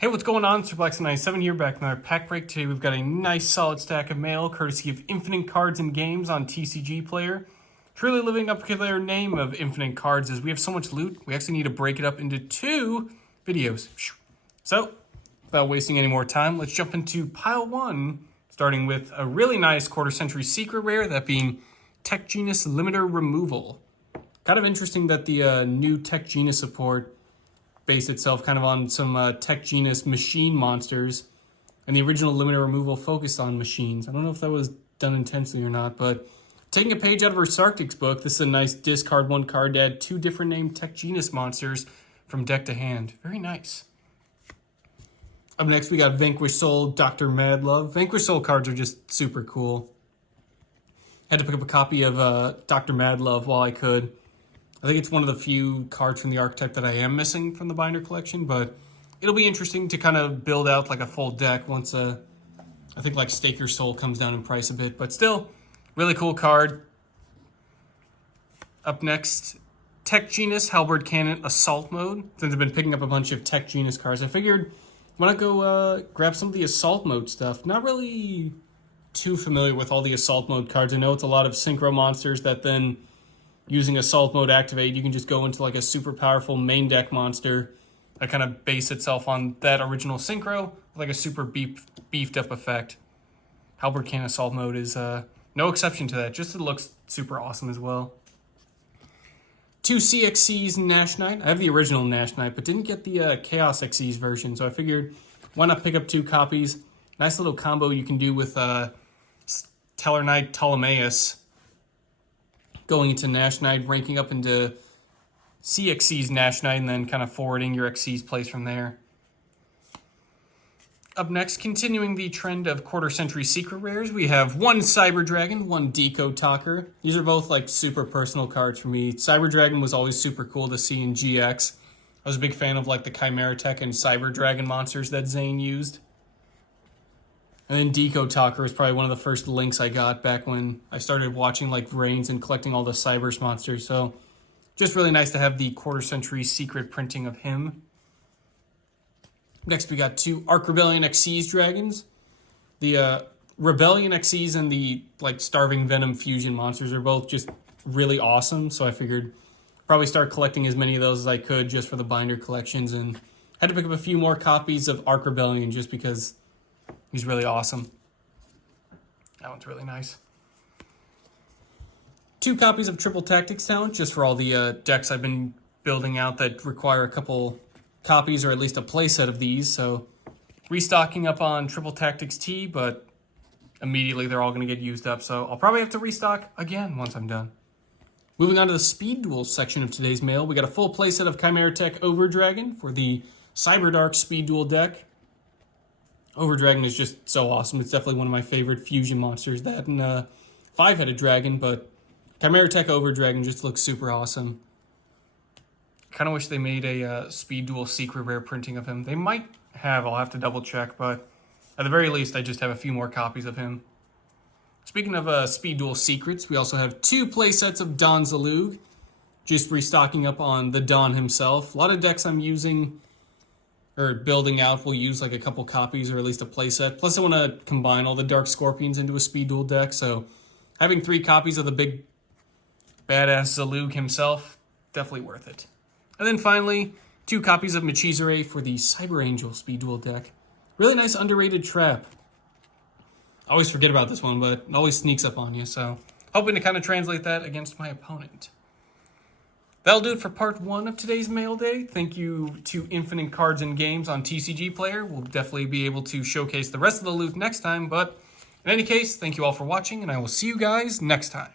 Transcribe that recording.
Hey, what's going on? Superblack97 here, back in our pack break. Today we've got a nice solid stack of mail, courtesy of InfiniteCards&Games on TCGPlayer. Truly living up to their name of Infinite Cards, as we have so much loot, we actually need to break it up into 2 videos. So, without wasting any more time, let's jump into pile 1, starting with a really nice quarter-century secret rare, that being Tech Genus Limiter Removal. Kind of interesting that the new Tech Genus support based itself kind of on some Tech Genus machine monsters, and the original limiter removal focused on machines. I don't know if that was done intentionally or not, but taking a page out of her Sarctic's book, this is a nice discard 1 card to add 2 different named Tech Genus monsters from deck to hand. Very nice. Up next, we got Vanquish Soul, Dr. Madlove. Vanquish Soul cards are just super cool. Had to pick up a copy of Dr. Madlove while I could. I think it's one of the few cards from the archetype that I am missing from the binder collection, but it'll be interesting to kind of build out like a full deck once I think like Stake Your Soul comes down in price a bit, but still, really cool card. Up next, Tech Genus Halberd Cannon Assault Mode. Since I've been picking up a bunch of Tech Genus cards, I figured why not go grab some of the Assault Mode stuff. Not really too familiar with all the Assault Mode cards. I know it's a lot of synchro monsters that then, using Assault Mode activate, you can just go into like a super powerful main deck monster that kind of base itself on that original synchro, like a super beefed up effect. Halberd Cannon Assault Mode is no exception to that, just it looks super awesome as well. 2 CXCs Nash Knight. I have the original Nash Knight, but didn't get the Chaos XCs version, so I figured why not pick up 2 copies. Nice little combo you can do with Teller Knight Ptolemaeus, going into Nash Knight, ranking up into CXC's Nash Knight, and then kind of forwarding your XC's place from there. Up next, continuing the trend of quarter-century secret rares, we have 1 Cyber Dragon, 1 Decode Talker. These are both like super personal cards for me. Cyber Dragon was always super cool to see in GX. I was a big fan of like the Chimera Tech and Cyber Dragon monsters that Zane used. And then Decode Talker was probably one of the first links I got back when I started watching like Reigns and collecting all the Cybers monsters. So just really nice to have the quarter-century secret printing of him. Next we got 2 Arc Rebellion XCs dragons. The Rebellion XCs and the like Starving Venom fusion monsters are both just really awesome. So I figured probably start collecting as many of those as I could just for the binder collections, and had to pick up a few more copies of Arc Rebellion just because he's really awesome. That one's really nice. 2 copies of Triple Tactics Talent, just for all the decks I've been building out that require a couple copies or at least a playset of these. So restocking up on Triple Tactics T, but immediately they're all going to get used up. So I'll probably have to restock again once I'm done. Moving on to the Speed Duel section of today's mail, we got a full playset of Chimera Tech Overdragon for the Cyberdark Speed Duel deck. Overdragon is just so awesome. It's definitely one of my favorite fusion monsters. That and 5-headed dragon, but Chimera Tech Overdragon just looks super awesome. Kind of wish they made a Speed Duel secret rare printing of him. They might have, I'll have to double check, but at the very least, I just have a few more copies of him. Speaking of Speed Duel secrets, we also have 2 playsets of Don Zalug, just restocking up on the Don himself. A lot of decks I'm using or building out will use like a couple copies or at least a playset. Plus I want to combine all the Dark Scorpions into a Speed Duel deck, so having 3 copies of the big badass Zalug himself, definitely worth it. And then finally, 2 copies of Machizere for the Cyber Angel Speed Duel deck. Really nice underrated trap. I always forget about this one, but it always sneaks up on you, so hoping to kind of translate that against my opponent. That'll do it for part 1 of today's mail day. Thank you to Infinite Cards and Games on TCGPlayer. We'll definitely be able to showcase the rest of the loot next time, but in any case, thank you all for watching, and I will see you guys next time.